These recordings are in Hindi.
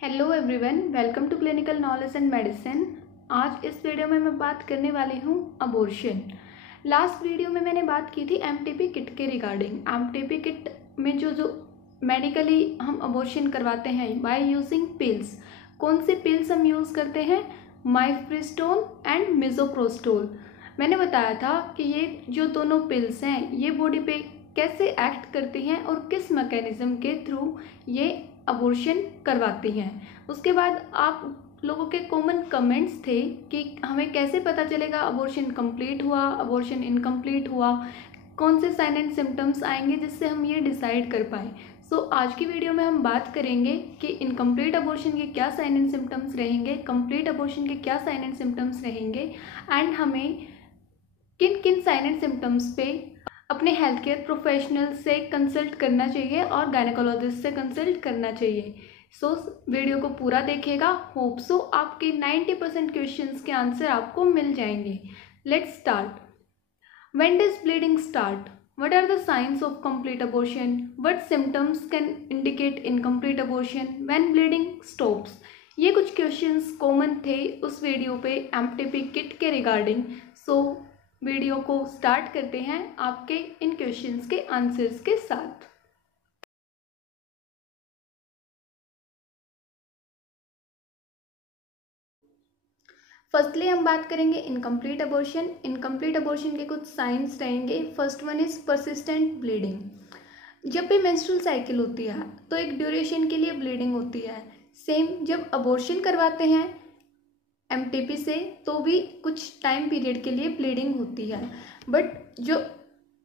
Hello everyone, welcome to clinical knowledge and medicine. आज इस वीडियो में मैं बात करने वाली हूँ अबॉर्शन। लास्ट वीडियो में मैंने बात की थी एमटीपी किट के रिगार्डिंग। एमटीपी किट में जो मेडिकली हम अबॉर्शन करवाते हैं बाय यूजिंग पिल्स। कौन सी पिल्स हम यूज़ करते हैं? माइफ्प्रिस्टोन एंड मिज़ोप्रोस्टोल। मैंने बताया था कि ये जो दोनों पिल्स हैं ये बॉडी पे कैसे एक्ट करती हैं और किस मैकेनिज्म के थ्रू ये अबॉर्शन करवाती हैं। उसके बाद आप लोगों के कॉमन कमेंट्स थे कि हमें कैसे पता चलेगा अबॉर्शन कंप्लीट हुआ, अबॉर्शन इनकम्प्लीट हुआ, कौन से साइन एंड सिम्टम्स आएंगे जिससे हम ये डिसाइड कर पाएँ। सो आज की वीडियो में हम बात करेंगे कि इनकम्प्लीट अबॉर्शन के क्या साइन एंड सिम्टम्स रहेंगे, कंप्लीट अबॉर्शन के क्या साइन एंड सिम्टम्स रहेंगे एंड हमें किन किन साइन एंड सिम्टम्स पे अपने हेल्थ केयर प्रोफेशनल से कंसल्ट करना चाहिए और गायनेकोलॉजिस्ट से कंसल्ट करना चाहिए। सो वीडियो को पूरा देखिएगा। होप सो आपके 90% क्वेश्चंस के आंसर आपको मिल जाएंगे। Let's start. When does bleeding start? What are the science of complete abortion? What symptoms can indicate incomplete abortion? When bleeding stops? ये कुछ क्वेश्चंस कॉमन थे उस वीडियो पे एमटीपी किट के रिगार्डिंग। सो वीडियो को स्टार्ट करते हैं आपके इन क्वेश्चंस के आंसर्स के साथ। फर्स्टली हम बात करेंगे इनकम्प्लीट अबॉर्शन। इनकम्प्लीट अबॉर्शन के कुछ साइंस रहेंगे। First one is persistent bleeding. जब भी मेंस्ट्रुअल साइकिल होती है तो एक ड्यूरेशन के लिए ब्लीडिंग होती है। सेम जब अबॉर्शन करवाते हैं एमटीपी से तो भी कुछ टाइम पीरियड के लिए ब्लीडिंग होती है, बट जो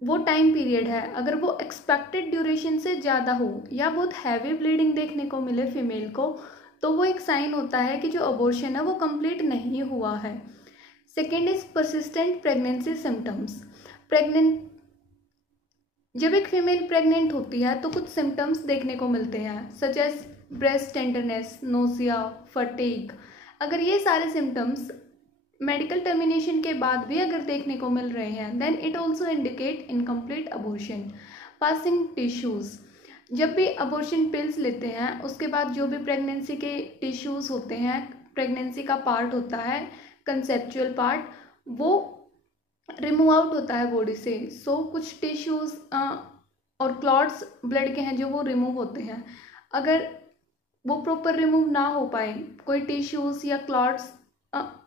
वो टाइम पीरियड है अगर वो एक्सपेक्टेड ड्यूरेशन से ज़्यादा हो या बहुत हैवी ब्लीडिंग देखने को मिले फीमेल को तो वो एक साइन होता है कि जो अबॉर्शन है वो कंप्लीट नहीं हुआ है। Second is persistent pregnancy symptoms. जब एक फीमेल प्रेग्नेंट होती है तो कुछ सिम्टम्स देखने को मिलते हैं such as breast tenderness, nausea, fatigue. अगर ये सारे सिम्टम्स मेडिकल टर्मिनेशन के बाद भी अगर देखने को मिल रहे हैं then it also indicate incomplete abortion. Passing tissues. जब भी अबॉर्शन पिल्स लेते हैं उसके बाद जो भी प्रेगनेंसी के टिश्यूज़ होते हैं, प्रेगनेंसी का पार्ट होता है कंसेप्चुअल पार्ट, वो रिमूव आउट होता है बॉडी से। सो कुछ टिश्यूज़ और क्लॉट्स ब्लड के हैं जो वो रिमूव होते हैं। अगर वो प्रॉपर रिमूव ना हो पाए, कोई टिश्यूज़ या क्लॉट्स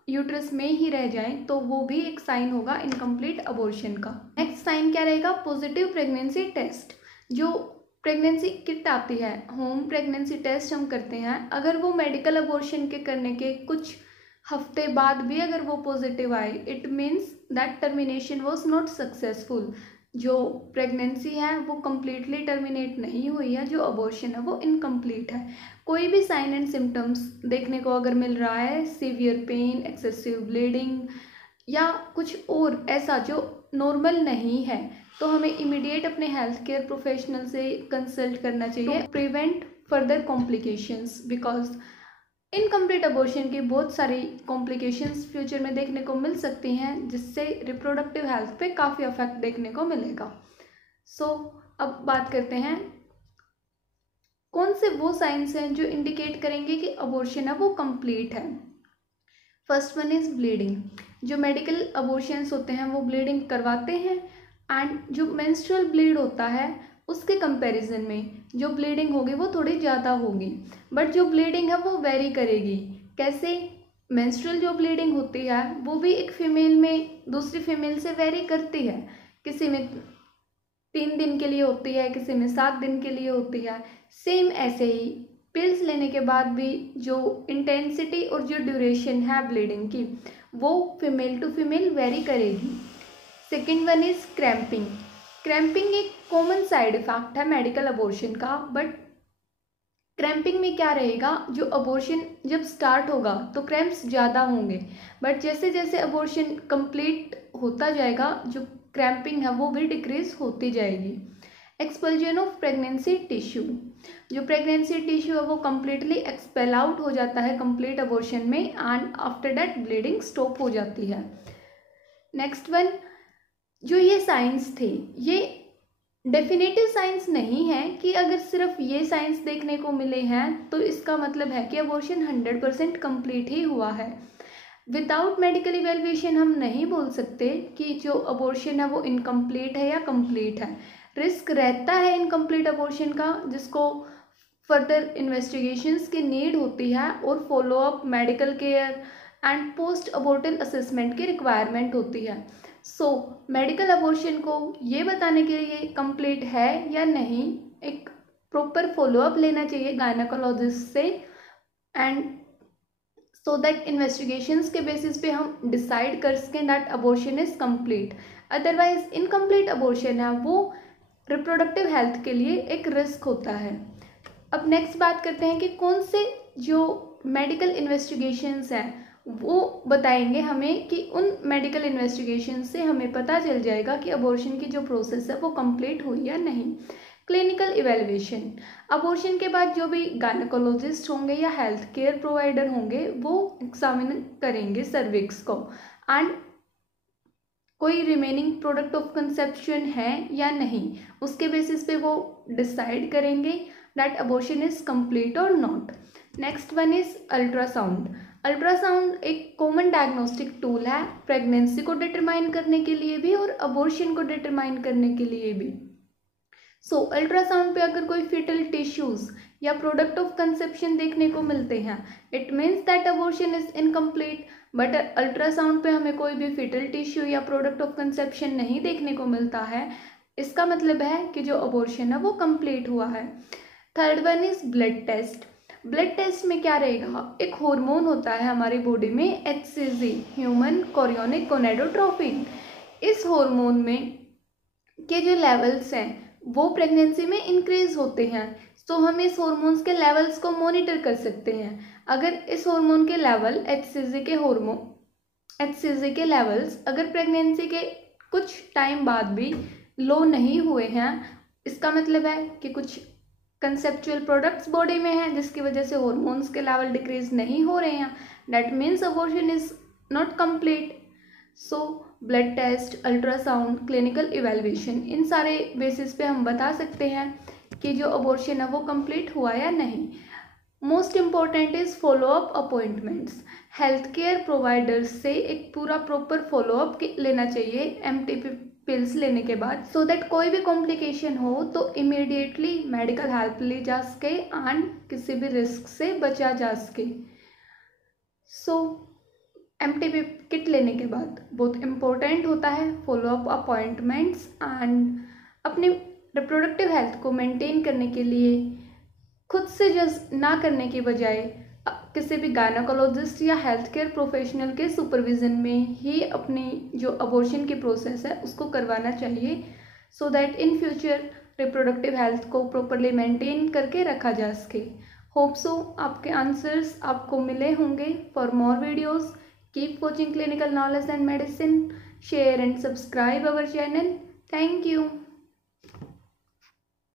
यूट्रस में ही रह जाएं तो वो भी एक साइन होगा इनकम्प्लीट अबॉर्शन का। नेक्स्ट साइन क्या रहेगा? Positive pregnancy test. जो प्रेगनेंसी किट आती है, होम प्रेगनेंसी टेस्ट हम करते हैं, अगर वो मेडिकल अबॉर्शन के करने के कुछ हफ्ते बाद भी अगर वो पॉजिटिव आए it means that termination was not successful. जो प्रेगनेंसी है वो कम्प्लीटली टर्मिनेट नहीं हुई है, जो अबॉर्शन है वो इनकम्प्लीट है। कोई भी साइन एंड सिम्टम्स देखने को अगर मिल रहा है, सीवियर पेन, एक्सेसिव ब्लीडिंग या कुछ और ऐसा जो नॉर्मल नहीं है, तो हमें इमीडिएट अपने हेल्थ केयर प्रोफेशनल से कंसल्ट करना चाहिए to prevent further complications. Because incomplete abortion की बहुत सारी कॉम्प्लिकेशंस फ्यूचर में देखने को मिल सकती हैं जिससे रिप्रोडक्टिव हेल्थ पे काफ़ी अफेक्ट देखने को मिलेगा। सो अब बात करते हैं कौन से वो साइंस हैं जो इंडिकेट करेंगे कि अबॉर्शन है वो कंप्लीट है। First one is bleeding. जो मेडिकल अबॉर्शंस होते हैं वो ब्लीडिंग करवाते हैं एंड जो मेंस्ट्रुअल ब्लीड होता है उसके कंपैरिजन में जो ब्लीडिंग होगी वो थोड़ी ज़्यादा होगी, बट जो ब्लीडिंग है वो वेरी करेगी। कैसे? मेंस्ट्रुअल जो ब्लीडिंग होती है वो भी एक फीमेल में दूसरी फीमेल से वेरी करती है। किसी में 3 दिन के लिए होती है, किसी में 7 दिन के लिए होती है। सेम ऐसे ही पिल्स लेने के बाद भी जो इंटेंसिटी और जो ड्यूरेशन है ब्लीडिंग की वो फीमेल टू फीमेल वेरी करेगी। Second one is cramping. Cramping एक कॉमन साइड इफेक्ट है मेडिकल अबॉर्शन का, बट क्रैम्पिंग में क्या रहेगा? जो अबॉर्शन जब स्टार्ट होगा तो क्रैम्प्स ज़्यादा होंगे, बट जैसे जैसे अबॉर्शन कंप्लीट होता जाएगा जो क्रैम्पिंग है वो भी डिक्रीज होती जाएगी। Expulsion of pregnancy tissue. जो प्रेगनेंसी टिश्यू है वो कम्प्लीटली एक्सपेल आउट हो जाता है कंप्लीट अबॉर्शन में and after that bleeding stop हो जाती है। नेक्स्ट वन, जो ये साइंस थे ये डेफिनेटिव साइंस नहीं है कि अगर सिर्फ ये साइंस देखने को मिले हैं तो इसका मतलब है कि अबॉर्शन 100% कंप्लीट ही हुआ है। विदाउट मेडिकल इवेल्युएशन हम नहीं बोल सकते कि जो अबॉर्शन है वो इनकम्प्लीट है या कंप्लीट है। रिस्क रहता है इनकम्प्लीट अबॉर्शन का, जिसको फर्दर इन्वेस्टिगेशंस की नीड होती है और follow up medical care and post abortal assessment की रिक्वायरमेंट होती है। सो मेडिकल अबॉर्शन को ये बताने के लिए कंप्लीट है या नहीं, एक प्रॉपर फॉलोअप लेना चाहिए गायनेकोलॉजिस्ट से, एंड सो दैट इन्वेस्टिगेशंस के बेसिस पे हम डिसाइड कर सकें that abortion is complete. Otherwise incomplete abortion है वो रिप्रोडक्टिव हेल्थ के लिए एक रिस्क होता है। अब नेक्स्ट बात करते हैं कि कौन से जो मेडिकल इन्वेस्टिगेशंस हैं वो बताएंगे हमें कि उन मेडिकल इन्वेस्टिगेशन से हमें पता चल जाएगा कि अबॉर्शन की जो प्रोसेस है वो कंप्लीट हुई या नहीं। क्लिनिकल इवेल्युएशन, अबॉर्शन के बाद जो भी गायनेकोलॉजिस्ट होंगे या हेल्थ केयर प्रोवाइडर होंगे वो एग्जामिन करेंगे सर्विक्स को, एंड कोई रिमेनिंग प्रोडक्ट ऑफ कंसेप्शन है या नहीं, उसके बेसिस पे वो डिसाइड करेंगे दैट अबॉर्शन इज कंप्लीट और not. Next one is ultrasound. Ultrasound एक कॉमन डायग्नोस्टिक टूल है प्रेगनेंसी को डिटरमाइन करने के लिए भी और अबॉर्शन को डिटरमाइन करने के लिए भी। सो अल्ट्रासाउंड पे अगर कोई फिटल टिश्यूज या प्रोडक्ट ऑफ कंसेप्शन देखने को मिलते हैं it means that abortion is incomplete. But ultrasound पे हमें कोई भी फिटल टिश्यू या प्रोडक्ट ऑफ कंसेप्शन नहीं देखने को मिलता है, इसका मतलब है कि जो अबॉर्शन है वो कंप्लीट हुआ है। Third one is blood test. Blood test में क्या रहेगा, एक हार्मोन होता है हमारी बॉडी में HCG, ह्यूमन कोरियोनिक गोनेडोट्रोपिन। इस हार्मोन में के जो लेवल्स हैं वो प्रेगनेंसी में इंक्रीज होते हैं। तो हम इस हार्मोन्स के लेवल्स को मॉनिटर कर सकते हैं। अगर इस हार्मोन के लेवल HCG के लेवल्स अगर प्रेगनेंसी के कुछ टाइम बाद भी लो नहीं हुए हैं, इसका मतलब है कि कुछ कंसेप्चुअल प्रोडक्ट्स बॉडी में हैं जिसकी वजह से हार्मोन्स के लेवल डिक्रीज नहीं हो रहे हैं, that means abortion is not complete. So blood test, ultrasound, clinical evaluation, इन सारे बेसिस पे हम बता सकते हैं कि जो अबॉर्शन है वो कंप्लीट हुआ या नहीं। Most important is follow up appointments. Health care providers से एक पूरा प्रॉपर फॉलोअप लेना चाहिए MTP पिल्स लेने के बाद, सो दैट कोई भी कॉम्प्लिकेशन हो तो इमीडिएटली मेडिकल हेल्प ली जा सके एंड किसी भी रिस्क से बचा जा सके। सो MTP किट लेने के बाद बहुत इम्पोर्टेंट होता है फॉलोअप अपॉइंटमेंट्स, एंड अपने रिप्रोडक्टिव हेल्थ को मेंटेन करने के लिए खुद से जज ना करने की बजाय किसी भी गायनेकोलॉजिस्ट या हेल्थ केयर प्रोफेशनल के सुपरविजन में ही अपनी जो अबॉर्शन की प्रोसेस है उसको करवाना चाहिए, so that in future reproductive health को प्रॉपरली मेंटेन करके रखा जा सके। होप सो आपके आंसर्स आपको मिले होंगे। For more videos keep watching clinical knowledge and medicine, share and subscribe our channel. Thank you.